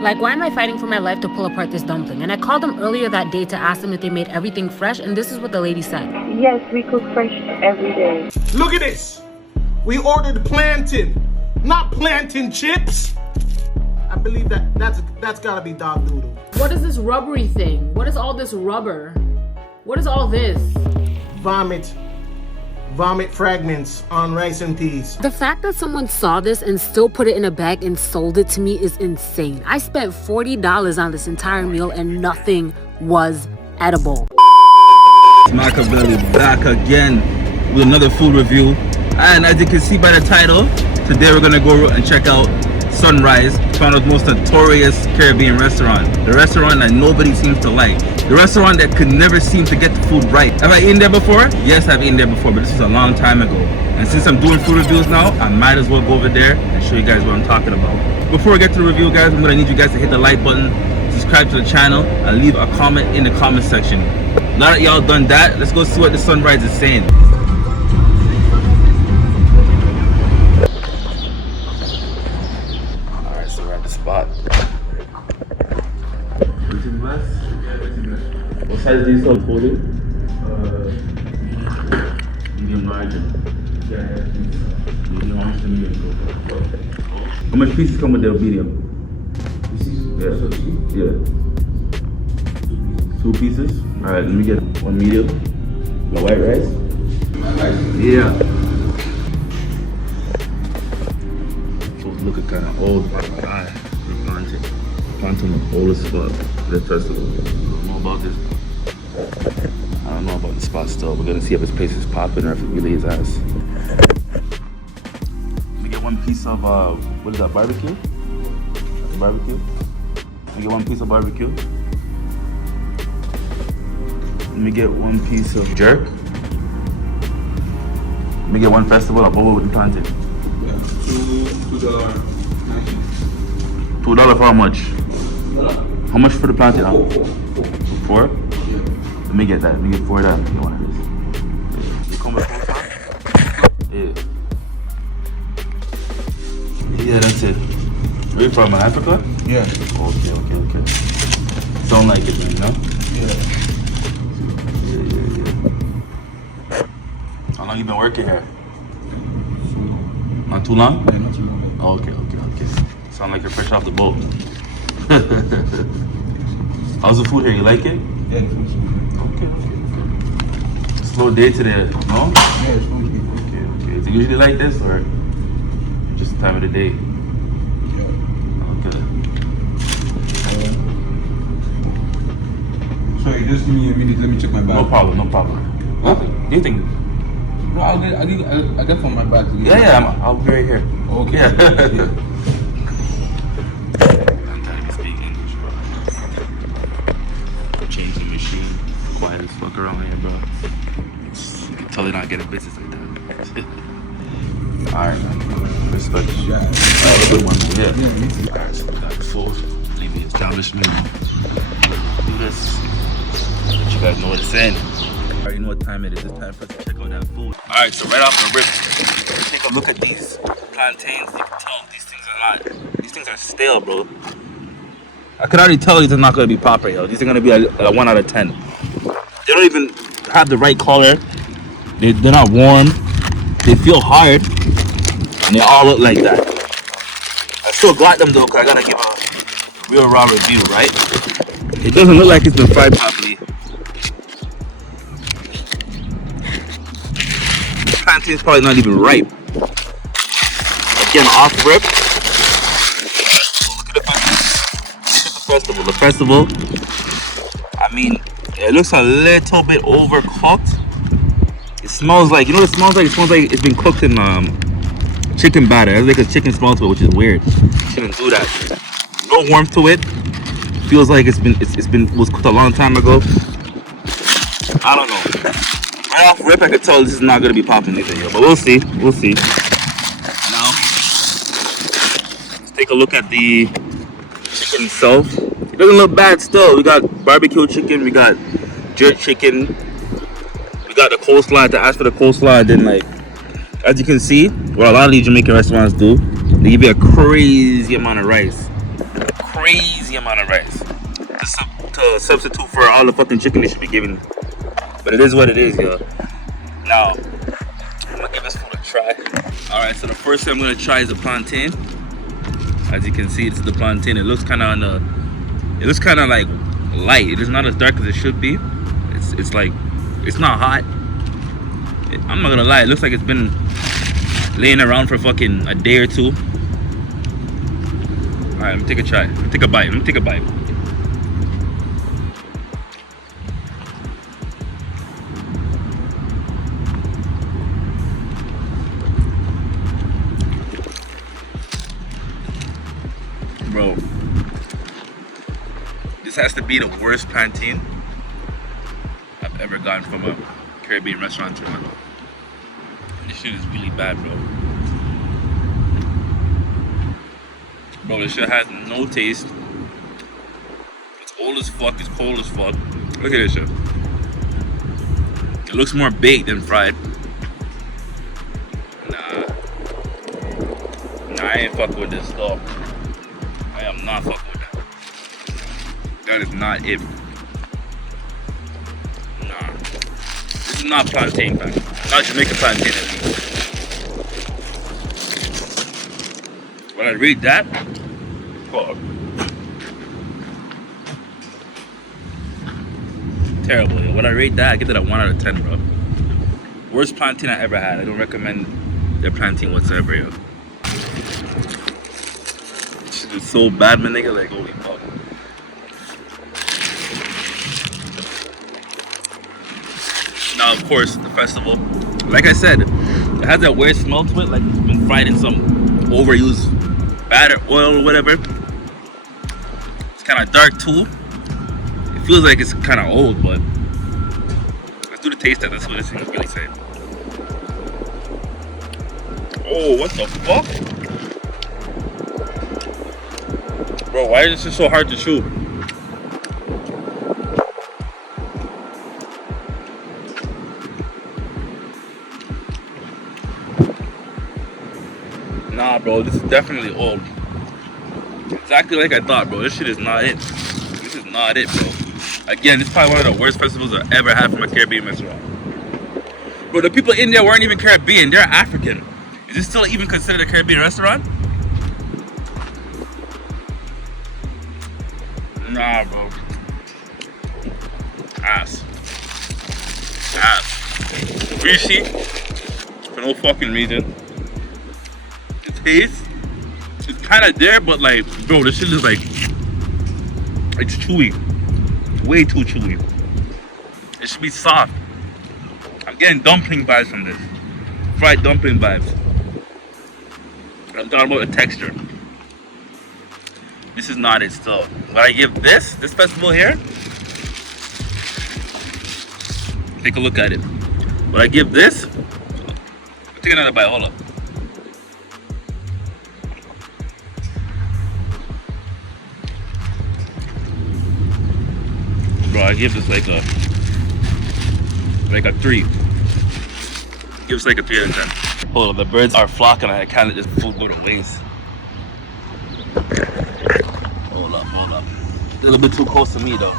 Like, why am I fighting for my life to pull apart this dumpling? And I called them earlier that day to ask them if they made everything fresh, and this is what the lady said. Yes, we cook fresh every day. Look at this. We ordered plantain, not plantain chips. I believe that's gotta be dog noodle. What is this rubbery thing? What is all this rubber? What is all this? Vomit fragments on rice and peas. The fact that someone saw this and still put it in a bag and sold it to me is insane. I spent $40 on this entire meal and nothing was edible. Machiavelli back again with another food review. And as you can see by the title, today we're gonna go and check out Sunrise, Toronto's most notorious Caribbean restaurant. The restaurant that nobody seems to like. The restaurant that could never seem to get the food right. Have I eaten there before? Yes, I've eaten there before, but this was a long time ago. And since I'm doing food reviews now, I might as well go over there and show you guys what I'm talking about. Before we get to the review, guys, I'm gonna need you guys to hit the like button, subscribe to the channel, and leave a comment in the comment section. Now that y'all done that, let's go see what the Sunrise is saying. Alright, so we're at the spot. What size do you sell folded? Medium margin. Medium orange to medium. How much pieces come with the medium? Yeah. 2 pieces? Alright, let me get 1 medium. The white rice? Yeah. So look at kind of old plantain the oldest spot for the festival. I don't know about this. I don't know about the spot still. We're gonna see if this place is popping or if it really is ass. Let me get 1 piece of what is that, barbecue? That's a barbecue? Let me get 1 piece of barbecue. Let me get 1 piece of jerk. Let me get 1 festival of boba with the plantain. $2 for how much? How much for the plantain? 4? Let me get that. Let me get 4 of that. Let me get 1 of this. You come with coleslaw? Yeah. Yeah, that's it. Where you from? Africa? Yeah. Okay. Sound like it then, you know? Yeah. How long you been working here? Not too long? Yeah, not too long. Oh, okay. Sound like you're fresh off the boat. How's the food here? You like it? Yeah, the food's good. Okay. Slow day today, no? Yeah, it's good. Okay. Is it usually like this or just the time of the day? Yeah. Okay. Sorry, just give me a minute. Let me check my bag. No problem. What do you think? No, I'll get from my bag. Yeah, I'll be right here. Okay. Yeah. Yeah. I'm trying to speak English, bro. Change the machine. Quiet as fuck around here, bro. You can tell they're not getting business like that. Alright, man. Respect. Yeah. Alright, good one. Yeah. Yeah, me too. Alright, so we got the food. Leave the establishment. Do this. Let you guys know what it's saying. I already know what time it is. It's time for us to check out that food. Alright, so right off the rip, take a look at these plantains. You can tell these things are stale, bro. I could already tell these are not going to be proper, yo. These are going to be a 1 out of 10. They don't even have the right color. They're not warm. They feel hard. And they all look like that. I still got them though, because I got to give a real raw review, right? It doesn't look like it's been fried properly. The plantain's probably not even ripe. Again, off rip. Look at the festival. The festival, I mean, it looks a little bit overcooked. It smells like, you know what it smells like? It smells like it's been cooked in chicken batter. It's like a chicken smell to it, which is weird. Shouldn't do that. No warmth to it. Feels like it was cooked a long time ago. I don't know. Right off rip, I could tell this is not gonna be popping either, yo. But we'll see. Now, let's take a look at the chicken itself. It doesn't look bad still. We got barbecue chicken, we got jerk chicken, we got the coleslaw. To ask for the coleslaw, and then like, as you can see, what a lot of these Jamaican restaurants do, they give you a crazy amount of rice. crazy amount of rice to substitute for all the fucking chicken they should be giving. But it is what it is, yo. Now, I'm gonna give this food a try. Alright, so the first thing I'm gonna try is the plantain. As you can see, it's the plantain. It looks kind of like light. It is not as dark as it should be. It's like, it's not hot. I'm not gonna lie, it looks like it's been laying around for fucking a day or two. Alright, let me take a try. Let me take a bite. Bro, this has to be the worst plantain I've ever gotten from a Caribbean restaurant. This shit is really bad, bro. Bro, this shit has no taste. It's old as fuck, it's cold as fuck. Look at this shit. It looks more baked than fried. Nah, I ain't fucking with this stuff. I am not fucking with that. That is not it. Nah. This is not plantain, man. Not Jamaican plantain at least. When I read that, fuck. Terrible, yo. When I rate that, I give it a 1 out of 10, bro. Worst plantain I ever had. I don't recommend their plantain whatsoever, yo. It's so bad, my nigga, like, holy fuck. Now, of course, the festival, like I said, it has that weird smell to it, like it's been fried in some overused batter, oil, or whatever. It's kind of dark too. It feels like it's kind of old, but let's do the taste test. That's what this thing is really saying. Oh, what the fuck? Bro, why is this so hard to chew? Nah, bro, this is definitely old. Exactly like I thought, bro. This shit is not it. This is not it, bro. Again, this is probably one of the worst festivals I've ever had from a Caribbean restaurant. Bro, the people in there weren't even Caribbean. They're African. Is this still even considered a Caribbean restaurant? Nah, bro. Ass. Greasy. For no fucking reason. The taste is kind of there, but like, bro, this shit is like, it's chewy. Way too chewy. It should be soft. I'm getting dumpling vibes from this. Fried dumpling vibes. I'm talking about the texture. This is not it still. What I give this festival here, take a look at it. What I give this, I'll take another bite, hold up. Bro, I give this like a 3. Give this like a 3 out of 10. Hold up, the birds are flocking. I can't let this food go to waste. Hold up. A little bit too close to me though.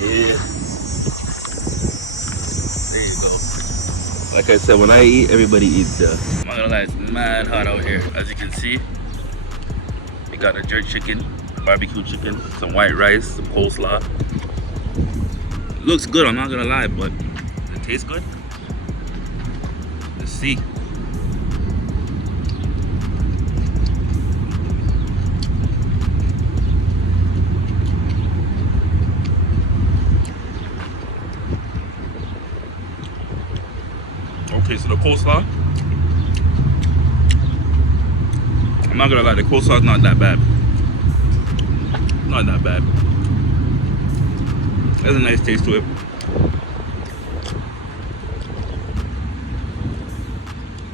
Yeah. There you go. Like I said, when I eat, everybody eats. I'm not gonna lie, it's mad hot out here. As you can see, we got a jerk chicken, barbecue chicken, some white rice, some coleslaw. It looks good, I'm not gonna lie, but does it taste good? Let's see. Okay, so the coleslaw, I'm not gonna lie, the coleslaw is not that bad. Not that bad. There's a nice taste to it.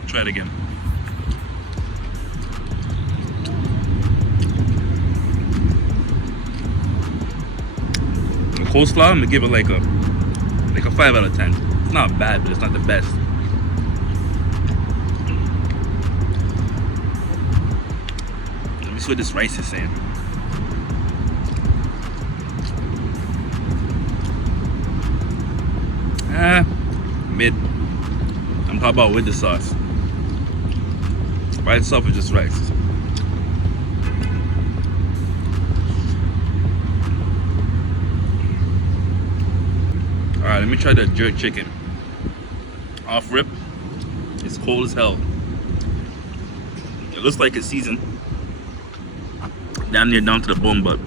Try it again. The coleslaw, I'm gonna give it like a 5 out of 10. It's not bad, but it's not the best. see what this rice is saying. Mid. I'm talking about with the sauce. By itself is just rice. Alright, let me try the jerk chicken. Off rip. It's cold as hell. It looks like it's seasoned. Damn near down to the bone, but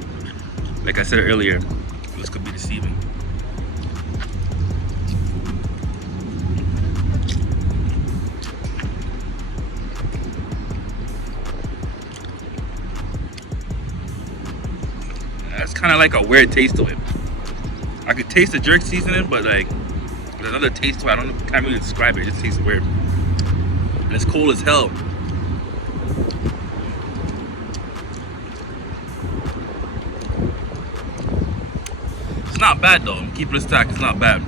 like I said earlier, this could be deceiving. That's kind of like a weird taste to it. I could taste the jerk seasoning, but like there's another taste to it. Can't really describe it. It just tastes weird. And it's cold as hell. It's not bad though. I'm keeping it stacked. It's not bad.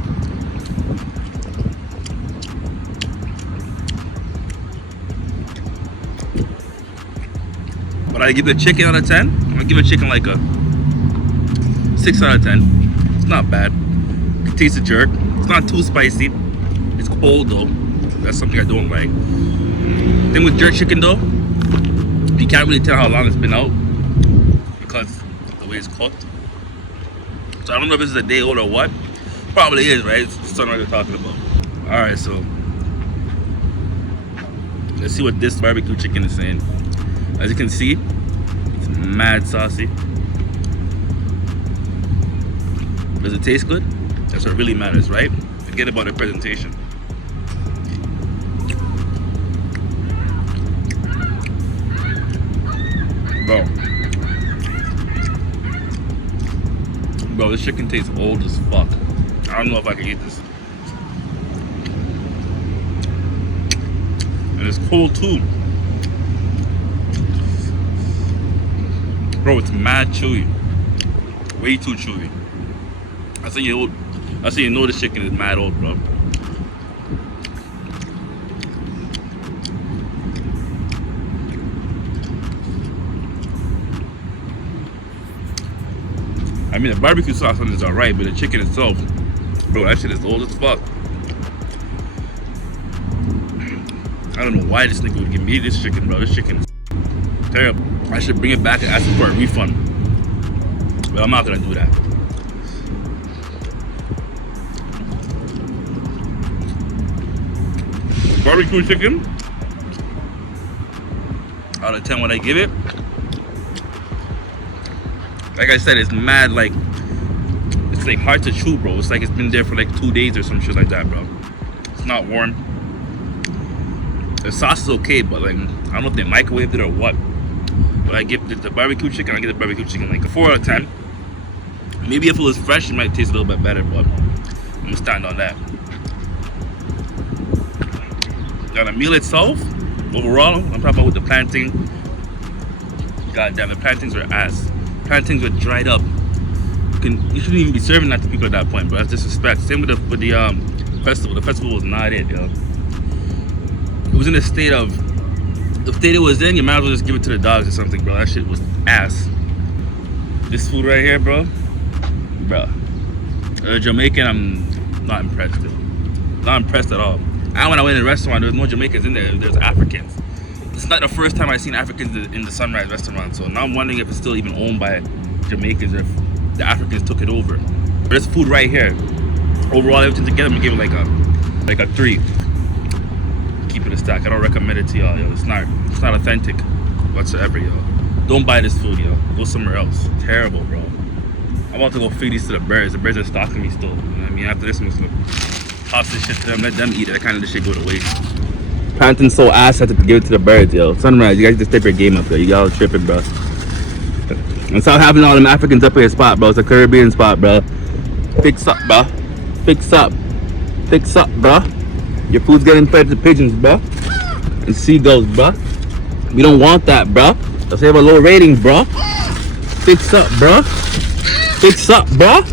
But I give the chicken out of 10. I'm gonna give the chicken like a 6 out of 10. It's not bad. You can taste the jerk. It's not too spicy. It's cold though. That's something I don't like. Thing with jerk chicken though, you can't really tell how long it's been out because the way it's cooked. So I don't know if this is a day old or what. Probably is, right? It's the sunrise we're talking about. Alright, so let's see what this barbecue chicken is saying. As you can see, it's mad saucy. Does it taste good? That's what really matters, right? Forget about the presentation. Bro, this chicken tastes old as fuck. I don't know if I can eat this. And it's cold too. Bro, it's mad chewy. Way too chewy. I say you know this chicken is mad old, bro. I mean, the barbecue sauce on it is alright, but the chicken itself, bro, that shit is old as fuck. I don't know why this nigga would give me this chicken, bro. This chicken is terrible. I should bring it back and ask him for a refund. But I'm not gonna do that. Barbecue chicken, out of 10 when I give it. Like I said, it's mad, like, it's like hard to chew, bro. It's like it's been there for like 2 days or some shit like that, bro. It's not warm. The sauce is okay, but like, I don't know if they microwaved it or what. But I give the barbecue chicken, I give the barbecue chicken like a 4 out of 10. Maybe if it was fresh, it might taste a little bit better, but I'm gonna stand on that. Now the meal itself, overall, I'm talking about with the plantain. God damn, the plantains are ass. Plantains were dried up. You shouldn't even be serving that to people at that point, but that's disrespect. Same with the festival. The festival was not it, yo. It was in a state of, the state it was in, you might as well just give it to the dogs or something, bro. That shit was ass. This food right here, bro. Jamaican, I'm not impressed, dude. Not impressed at all. And when I went in the restaurant, there was no Jamaicans in there. There's Africans. It's not the first time I've seen Africans in the Sunrise restaurant, so now I'm wondering if it's still even owned by Jamaicans or if the Africans took it over. But this food right here, overall everything together, I'm gonna give it like a 3. Keep it a stack. I don't recommend it to y'all, yo. It's not authentic whatsoever, yo. Don't buy this food, yo. Go somewhere else. Terrible, bro. I'm about to go feed these to the birds. The birds are stalking me still. You know what I mean? After this, I'm gonna toss this shit to them, let them eat it. That kind of shit go to waste. Plantain so ass, I had to give it to the birds, yo. Sunrise, you guys just step your game up, yo. You all tripping, bro. And stop having all them Africans up in your spot, bro. It's a Caribbean spot, bro. Fix up, bro. Fix up. Fix up, bro. Your food's getting fed to pigeons, bro. And seagulls, bro. We don't want that, bro. Let's have a low rating, bro. Fix up, bro. Fix up, bro.